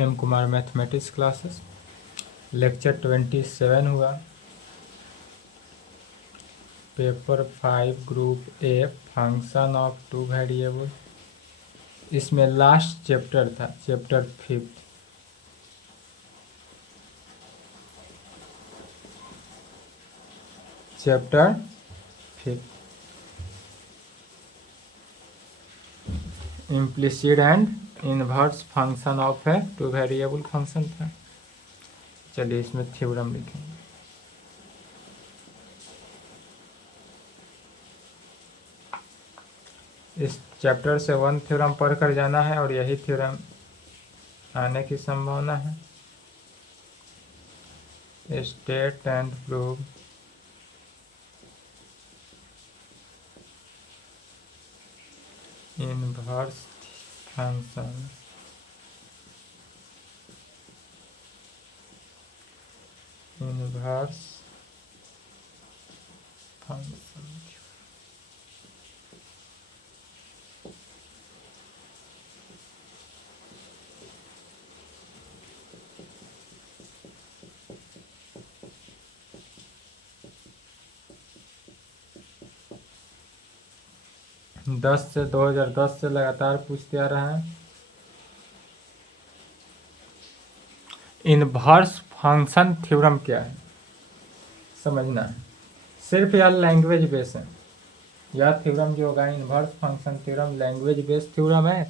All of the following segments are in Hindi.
M Kumar mathematics classes lecture 27 हुआ। Paper 5 group A function of two variable. इसमें लास्ट चैप्टर था, chapter 5। Chapter 5 implicit and inverse function of है टू वेरिएबल फंक्शन था। चलिए इसमें थ्योरम लिखेंगे। इस चैप्टर से 1 थ्योरम पढ़कर जाना है और यही थ्योरम आने की संभावना है। State and prove inverse function inverse function. 2010 से लगातार पूछते आ रहा है। इनवर्स फंक्शन थ्योरम क्या है समझना है। सिर्फ यह लैंग्वेज बेस है। यह थ्योरम जो होगा inverse function theorem language Bayes theorem है।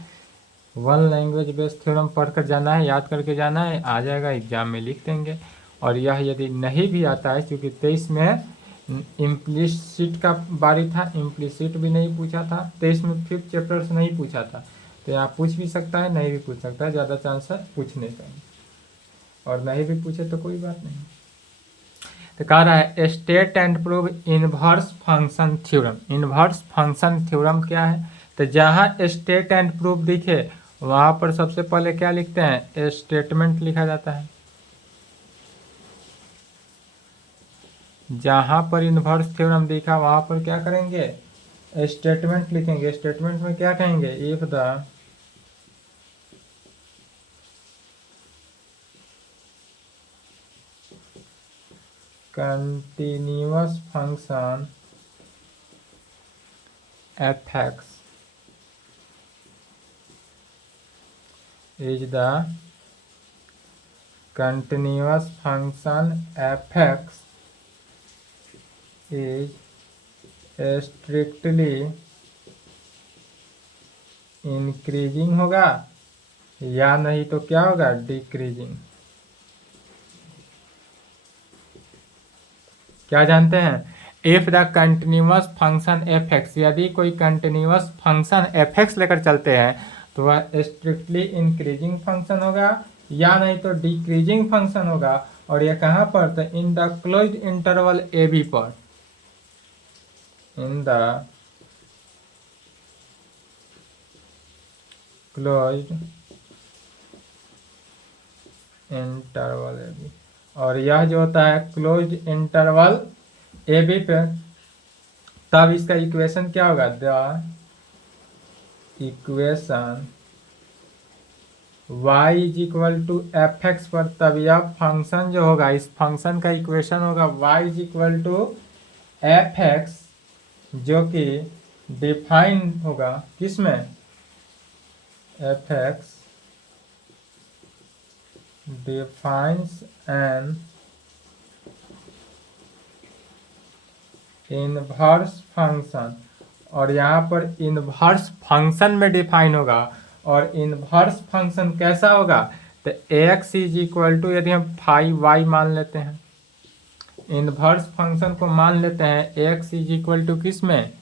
1 लैंग्वेज बेस थ्योरम पढ़कर जाना है, याद करके जाना है, आ जाएगा एग्जाम में लिख देंगे। और यह यदि नहीं भी आता है, क्योंकि 23 में इम्प्लिसिट का बारी था, इम्प्लिसिट भी नहीं पूछा था, 23 में 5th चैप्टर से नहीं पूछा था, तो यहाँ पूछ भी सकता है, नहीं भी पूछ सकता है, ज़्यादा चांस है पूछने का। और नहीं भी पूछे तो कोई बात नहीं। तो कह रहा है state and prove inverse function theorem. Inverse function theorem क्या है? तो जहाँ स्टेट एंड प्रूफ दिखे वहाँ पर सबसे पहले क्या लिखते हैं? स्टेटमेंट लिखा जाता है। जहाँ पर इनवर्स थ्योरम दिखा वहाँ पर क्या करेंगे? स्टेटमेंट लिखेंगे। स्टेटमेंट में क्या कहेंगे? If the continuous function f(x) is the continuous function f(x) is strictly increasing होगा या नहीं तो क्या होगा? डिक्रीजिंग। क्या जानते हैं? If the continuous function f(x), यदि कोई कंटिन्यूअस फंक्शन f(x) लेकर चलते हैं तो वह स्ट्रिक्टली इंक्रीजिंग फंक्शन होगा या नहीं तो डिक्रीजिंग फंक्शन होगा। और यह कहाँ पर? तो in the closed interval A B पर। In the closed interval A B. और यह जो होता है क्लोज्ड इंटरवल ए बी पे, तब इसका इक्वेशन क्या होगा? The equation y is equal to F X पर, तब यह फंक्शन जो होगा, इस फंक्शन का इक्वेशन होगा y is equal to F X, जो कि डिफाइन होगा किसमें? F X defines an inverse function. और यहाँ पर इनवर्स फंक्शन में डिफाइन होगा। और इनवर्स फंक्शन कैसा होगा? तो x इज इक्वल टू, यदि हम फाई y मान लेते हैं, इनवर्स फंक्शन को मान लेते हैं x इज इक्वल टू किस में?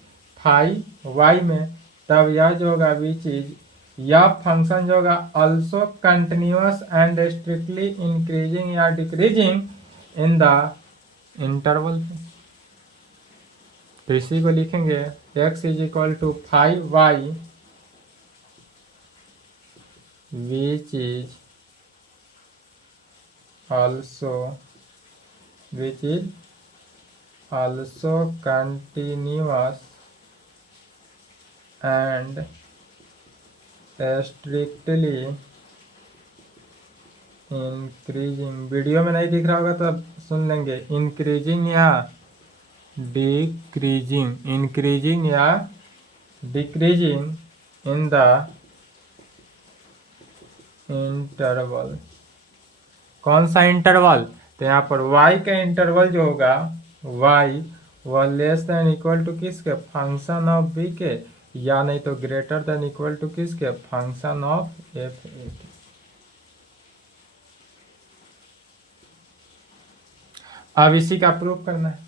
फाई y में, तब यह जो होगा विच इज, यह फंक्शन जो होगा also continuous and strictly increasing या डिक्रीजिंग इन द इंटरवल। तो इसी को लिखेंगे x is equal to five y which is also continuous and strictly increasing, video में नहीं दिख रहा होगा तो अब सुन लेंगे, इंक्रीजिंग या डिक्रीजिंग, इंक्रीजिंग या डिक्रीजिंग इन द इंटरवल। कौन सा इंटरवल? तो यहाँ पर y का इंटरवल जो होगा y वह लेस देन इक्वल टू किसके, फंक्शन ऑफ b के, या नहीं तो ग्रेटर देन इक्वल टू किसके, फंक्शन ऑफ एफ ए। अब इसी का प्रूफ करना है।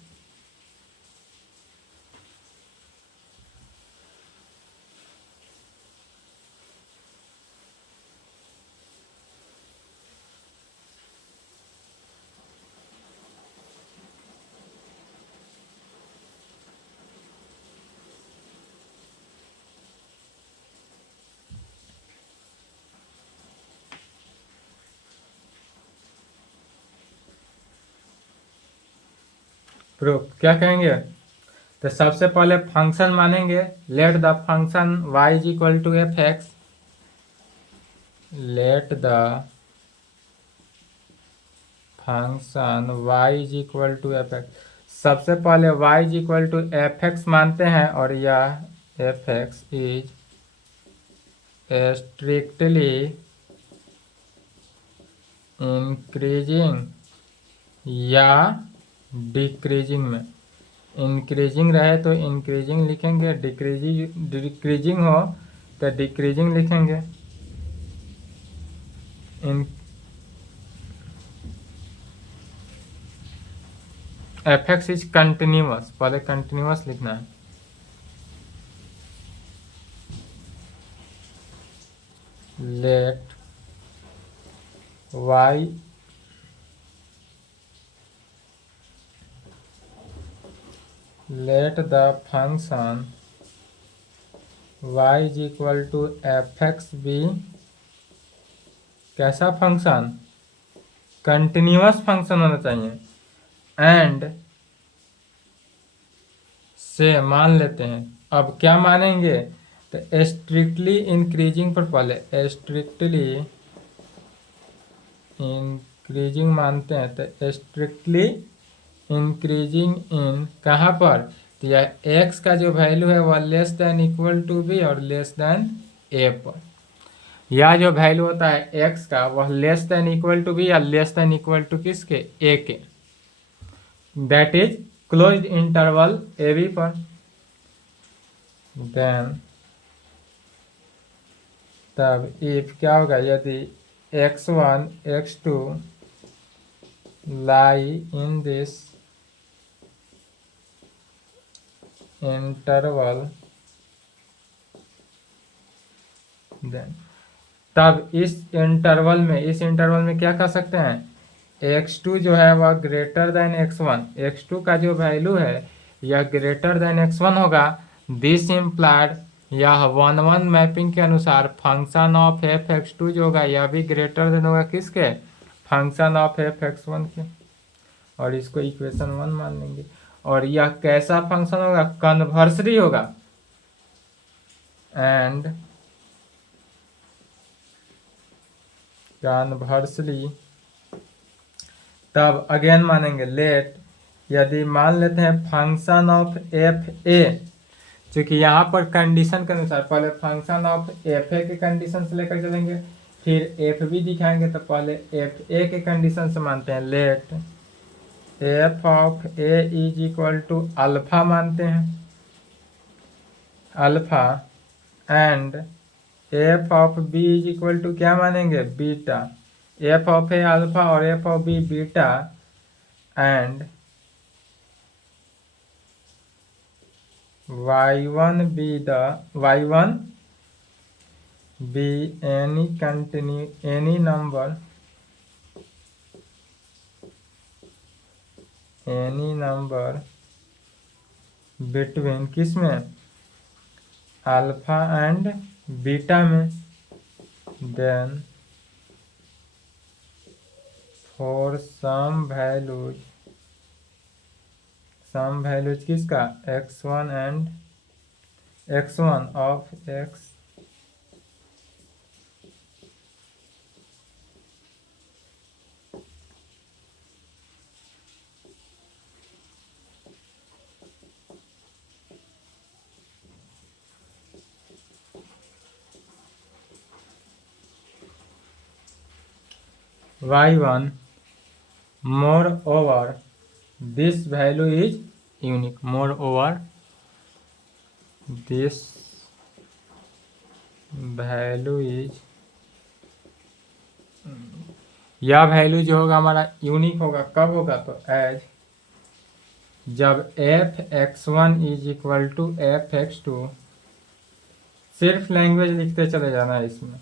प्रूफ क्या कहेंगे? तो सबसे पहले फंक्शन मानेंगे, let the function y is equal to F X, let the function y is equal to F X. सबसे पहले y is equal to F X मानते हैं, और यह F X is strictly increasing या डिक्रीजिंग में। इंक्रीजिंग रहे तो इंक्रीजिंग लिखेंगे, डिक्रीजिंग हो तो डिक्रीजिंग लिखेंगे। इन एफ एक्स इज कंटिन्यूअस, पहले कंटिन्यूअस लिखना है। Let y let the function y is equal to fx be कैसा फंक्शन? कंटिन्यूअस फंक्शन होना चाहिए। एंड से मान लेते हैं, अब क्या मानेंगे? तो स्ट्रिक्टली इंक्रीजिंग पर पहले स्ट्रिक्टली इंक्रीजिंग मानते हैं, तो स्ट्रिक्टली इंक्रीजिंग इन कहाँ पर? तो यह x का जो वैल्यू है वह less than equal to B और लेस देन a पर। या जो वैल्यू होता है x का वह less than equal to B या लेस देन इक्वल टू किसके, a के, that is closed interval A B पर। देन तब इफ क्या होगा, यदि x1 x2 lie in this interval, then तब इस इंटरवल में क्या कर सकते हैं, x2 जो है वह ग्रेटर देन x1, x2 का जो वैल्यू है यह ग्रेटर देन x1 होगा। दिस इम्प्लाइड, यह 1-1 मैपिंग के अनुसार function of F X two जो होगा यह भी ग्रेटर देन होगा किसके, function of F X one के, और इसको इक्वेशन 1 मान लेंगे। और यह कैसा फंक्शन होगा, कन्वर्सली होगा। एंड कन्वर्सली तब अगेन मानेंगे, लेट यदि मान लेते हैं फंक्शन ऑफ एफ ए, क्योंकि यहाँ पर कंडीशन के अनुसार पहले फंक्शन ऑफ एफ ए के कंडीशन से लेकर चलेंगे, फिर एफ बी दिखाएंगे, तो पहले एफ ए के कंडीशन से मानते हैं। Let f of A is equal to alpha मानते हैं, alpha, and f of B is equal to क्या मानेंगे, beta. F of A alpha और f of B beta, and y1 be any number between किस में, अल्फा एंड बीटा में। देन फॉर सम वैल्यूज किसका, x1 and x1 of x y1 moreover this value is unique, moreover this value is, यह वैल्यू जो होगा हमारा यूनिक होगा, कब होगा, तो एज जब f(x1) is equal to f(x2), सिर्फ लैंग्वेज लिखते चले जाना है इसमें।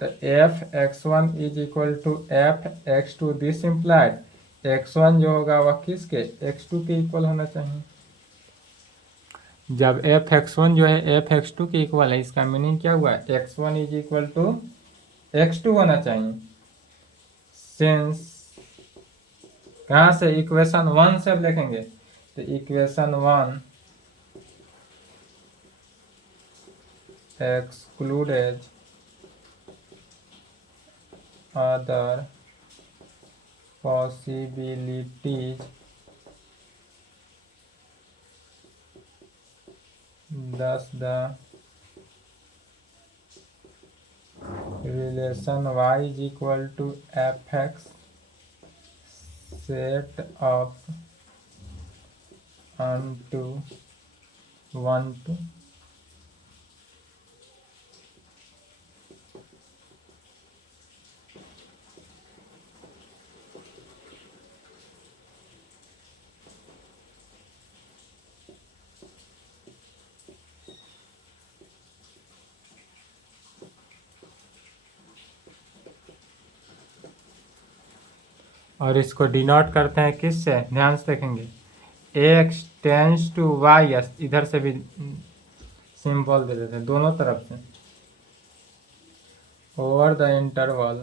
तो f(x1) is equal to f(x2), this implied x1 जो होगा वह किसके, x2 के इक्वल होना चाहिए। जब f(x1) जो है f(x2) के इक्वल है, इसका मीनिंग क्या हुआ, x1 is equal to x2 होना चाहिए। सिंस कहाँ से, इक्वेशन 1 से अब लिखेंगे, तो equation 1 एक्सक्लूडेज other possibilities thus the relation y is equal to fx set of onto 1 to और इसको डिनोट करते हैं किससे, ध्यान से देखेंगे, x टेंस टू y, इधर से भी सिंबल दे देते हैं दोनों तरफ से, ओवर द इंटरवल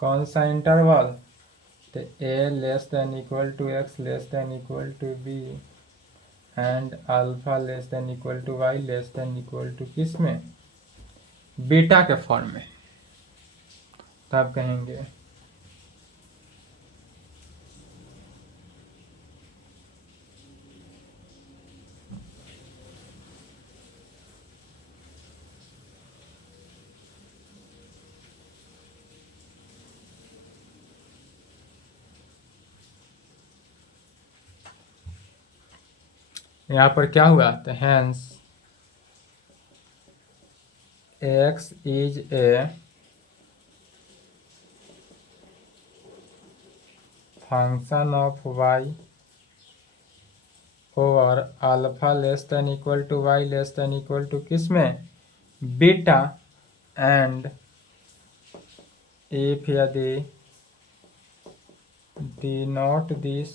कौन सा इंटरवल, तो a less than equal to x less than equal to b and alpha less than equal to y less than equal to किस में, बीटा के फॉर्म में। तब कहेंगे यहाँ पर क्या हुआ, तो hence x is a function of y over alpha less than equal to y less than equal to किस में, बीटा, एंड इफ यदि denote this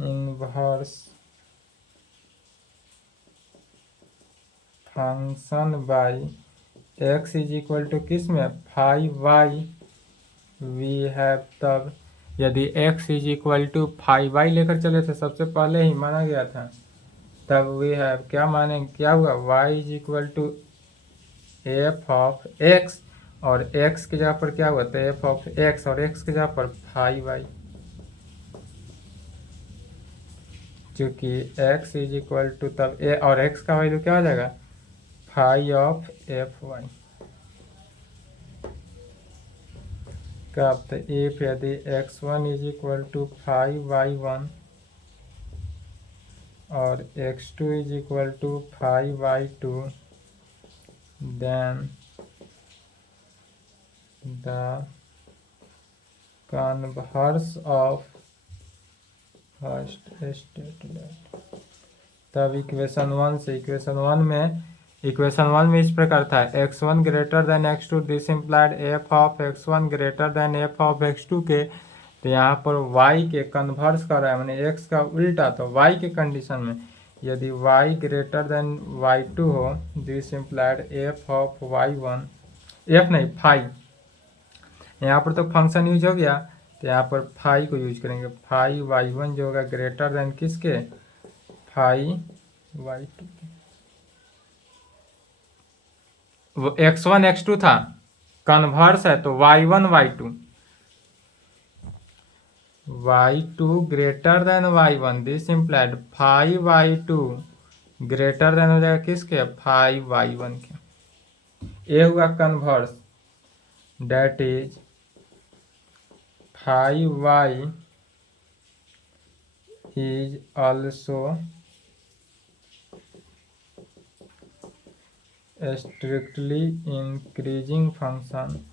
inverse function by x is equal to किस में, फाइव वाई, वी हैव, तब यदि x is equal to 5y लेकर चले थे, सबसे पहले ही माना गया था, तब वी हैव क्या माने, क्या हुआ, y is equal to f of x, और x की जगह पर क्या हुआ, तो एफ ऑफ x, और x की जगह पर 5y, चूँकि x इज इक्वल टू, तब a और x का वैल्यू क्या हो जाएगा, 5 ऑफ fy। कब, तो इफ यदि x1 is equal to 5y1 और x2 is equal to 5y2, then the converse of first statement. तब इक्वेशन 1 से, इक्वेशन 1 में इस प्रकार था, x1 greater than x2, this implied f of x1 greater than f of x2 के, तो यहाँ पर y के कन्वर्स कर रहा है, मैंने x का उल्टा, तो y के कंडीशन में यदि y ग्रेटर देन y2 हो, this implied f of y1, f नहीं 5, यहाँ पर तो फंक्शन यूज हो गया, तो यहाँ पर 5 को यूज करेंगे, 5y1 जो होगा ग्रेटर देन किसके, 5y2 के। वो x1 x2 था, कन्वर्स है तो y1 y2, y2 greater than y1, this implied 5y2 greater than हो जाएगा किसके, 5y1 के। ये हुआ converse, that is 5y is also a strictly increasing function.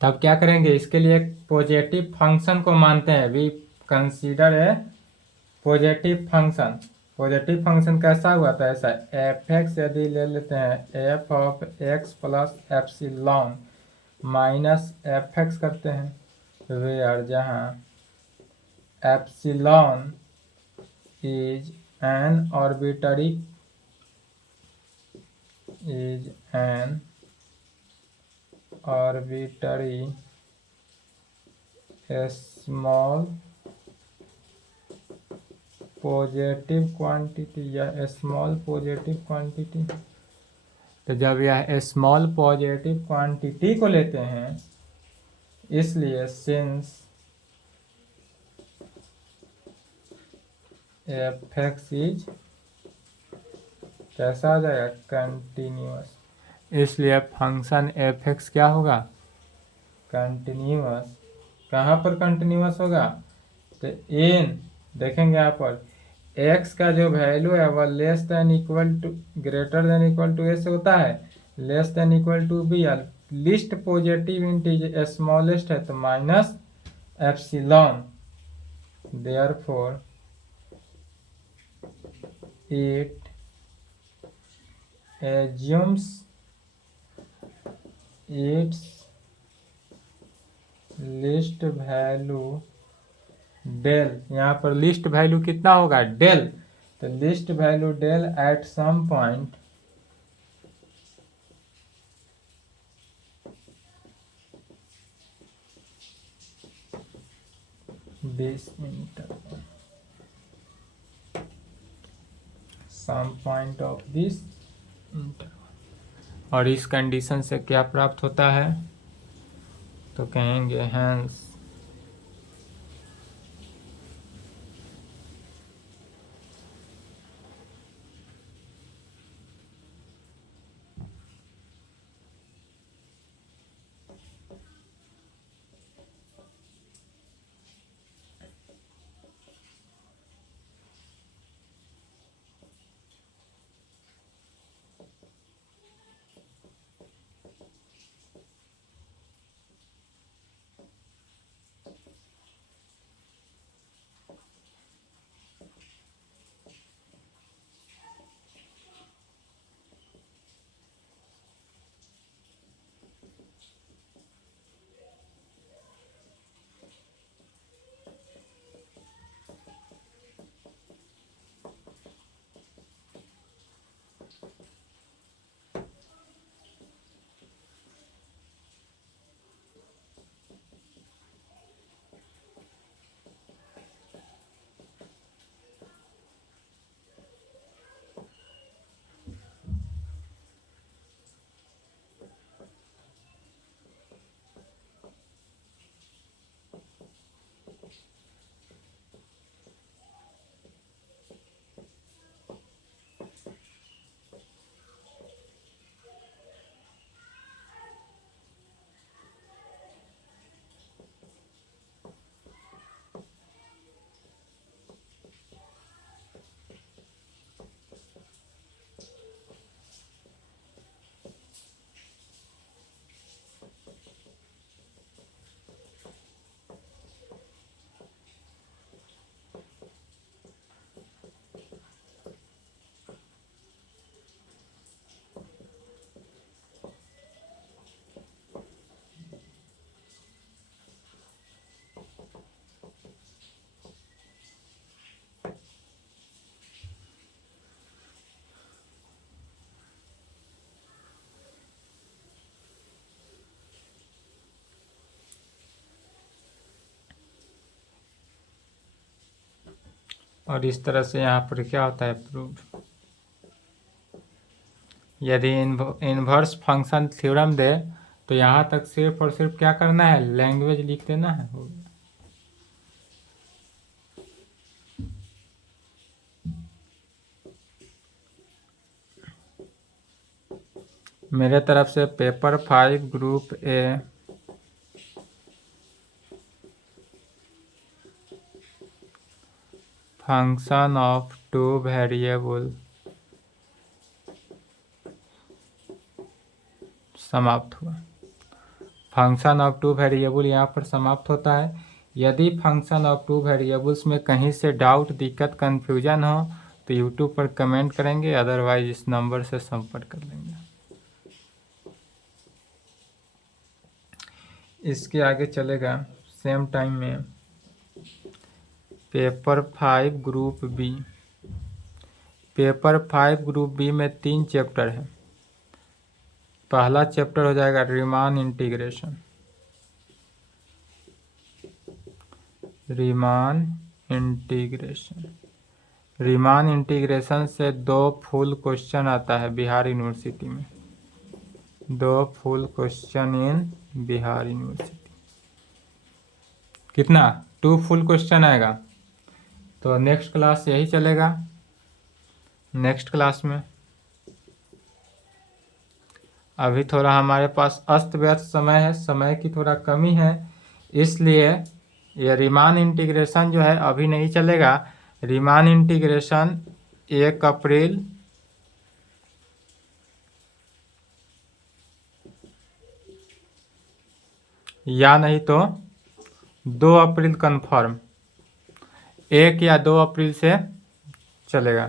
तब क्या करेंगे, इसके लिए एक पॉजिटिव फंक्शन को मानते हैं, we consider a positive function. Positive function कैसा हुआ था, ऐसा एफ एक्स यदि ले लेते हैं F of x plus epsilon minus F x करते हैं, वेयर जहाँ epsilon is an arbitrary small positive quantity या स्मॉल पॉजिटिव क्वांटिटी। तो जब यह स्मॉल पॉजिटिव क्वांटिटी को लेते हैं, इसलिए सिंस एफ एक्स इज कैसा आ जाएगा, कंटिन्यूअस, इसलिए फंक्शन एफ एक्स क्या होगा, कंटिन्यूअस। कहाँ पर कंटिन्यूअस होगा, तो इन देखेंगे यहाँ पर x का जो वैल्यू है वह less than equal to greater than equal to A से होता है, less than equal to B, least positive integer smallest है तो minus epsilon, therefore it assumes its least value del, यहाँ पर लिस्ट वैल्यू कितना होगा, डेल, तो least value del at some point this interval, some point of this interval. और इस कंडीशन से क्या प्राप्त होता है, तो कहेंगे हैंस और इस तरह से यहाँ पर क्या होता है, प्रूव। यदि इन्वर्स फंक्शन थ्योरम दे तो यहाँ तक सिर्फ और सिर्फ क्या करना है, लैंग्वेज लिख देना है, हो गया। मेरे तरफ से paper 5 group A function of 2 variable समाप्त हुआ। फंक्शन ऑफ 2 वेरिएबल यहाँ पर समाप्त होता है। यदि फंक्शन ऑफ 2 वेरिएबल्स में कहीं से डाउट, दिक्कत, कन्फ्यूजन हो तो यूट्यूब पर कमेंट करेंगे, अदरवाइज इस नंबर से संपर्क कर लेंगे। इसके आगे चलेगा सेम टाइम में paper 5 group B. Paper 5 group B में 3 चैप्टर है। पहला चैप्टर हो जाएगा Riemann integration. Riemann integration, Riemann integration से 2 फुल क्वेश्चन आता है बिहार यूनिवर्सिटी में। 2 full question in Bihar university. कितना? 2 फुल क्वेश्चन आएगा। तो नेक्स्ट क्लास यही चलेगा। नेक्स्ट क्लास में अभी थोड़ा हमारे पास अस्त व्यस्त समय है, समय की थोड़ा कमी है, इसलिए ये रीमान इंटीग्रेशन जो है अभी नहीं चलेगा। रीमान इंटीग्रेशन 1 अप्रैल या नहीं तो 2 अप्रैल कंफर्म, 1 या 2 अप्रैल से चलेगा।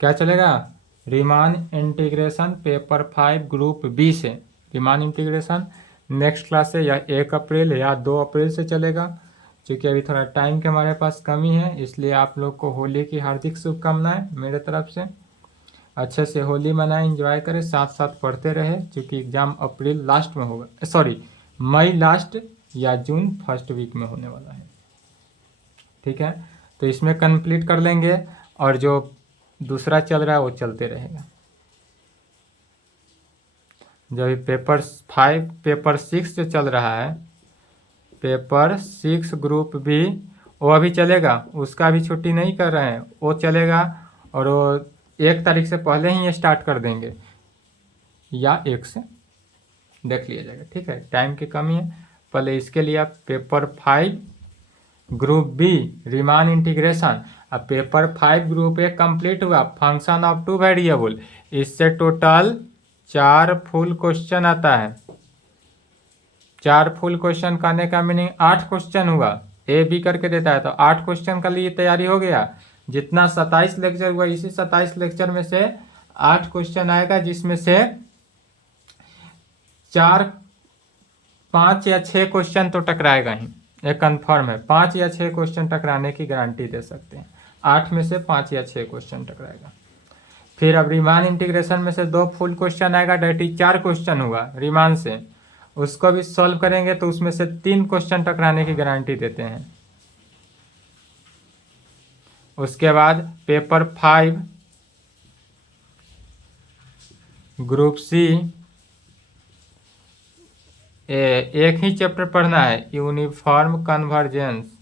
क्या चलेगा? Riemann integration paper 5 group B से रीमान इंटीग्रेशन नेक्स्ट क्लास से या 1 अप्रैल या 2 अप्रैल से चलेगा। क्योंकि अभी थोड़ा टाइम के हमारे पास कमी है, इसलिए आप लोग को होली की हार्दिक शुभकामनाएं मेरे तरफ से। अच्छे से होली मनाएं, एंजॉय करें, साथ साथ पढ़ते रहे, क्योंकि एग्ज़ाम अप्रैल लास्ट में होगा, सॉरी मई लास्ट या जून फर्स्ट वीक में होने वाला है। ठीक है, तो इसमें कंप्लीट कर लेंगे और जो दूसरा चल रहा है वो चलते रहेगा। जब पेपर 5 पेपर 6 जो चल रहा है, पेपर 6 ग्रुप भी वो अभी चलेगा, उसका भी छुट्टी नहीं कर रहे हैं, वो चलेगा और वो 1 तारीख से पहले ही स्टार्ट कर देंगे या 1 से, देख लिया जाएगा। ठीक है, टाइम की कमी है, पहले इसके लिए आप paper 5 group B Riemann integration, अब पेपर 5 ग्रुप ए कंप्लीट हुआ, फंक्शन ऑफ 2 वेरिएबल, इससे टोटल 4 फुल क्वेश्चन आता है। 4 फुल क्वेश्चन करने का मीनिंग 8 क्वेश्चन हुआ, ए बी करके देता है, तो 8 क्वेश्चन का लिए तैयारी हो गया। जितना 27 लेक्चर हुआ, इसी 27 लेक्चर में से 8 क्वेश्चन आएगा, जिसमें से 4, 5 या 6 क्वेश्चन तो टकराएगा ही, ये कंफर्म है। 5 या 6 क्वेश्चन टकराने की गारंटी दे सकते हैं। 8 में से 5 या 6 क्वेश्चन टकराएगा। फिर अब रीमान इंटीग्रेशन में से 2 फुल क्वेश्चन आएगा, डेट 4 क्वेश्चन हुआ रीमान से, उसको भी सॉल्व करेंगे तो उसमें से 3 क्वेश्चन टकराने की गारंटी देते हैं। उसके बाद पेपर 5 ग्रुप सी, एक ही चैप्टर पढ़ना है, यूनिफॉर्म कन्वर्जेंस,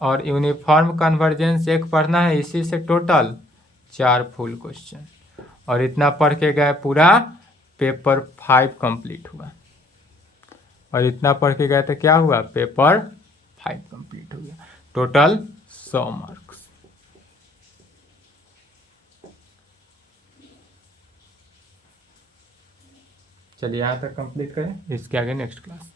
और यूनिफॉर्म कन्वर्जेंस एक पढ़ना है, इसी से टोटल 4 फुल क्वेश्चन, और इतना पढ़ के गए पूरा पेपर 5 कंप्लीट हुआ। और इतना पढ़ के गए तो क्या हुआ, पेपर 5 कंप्लीट हो गया, टोटल 100 मार्क्स। चलिए यहाँ तक कंप्लीट करें, इसके आगे नेक्स्ट क्लास।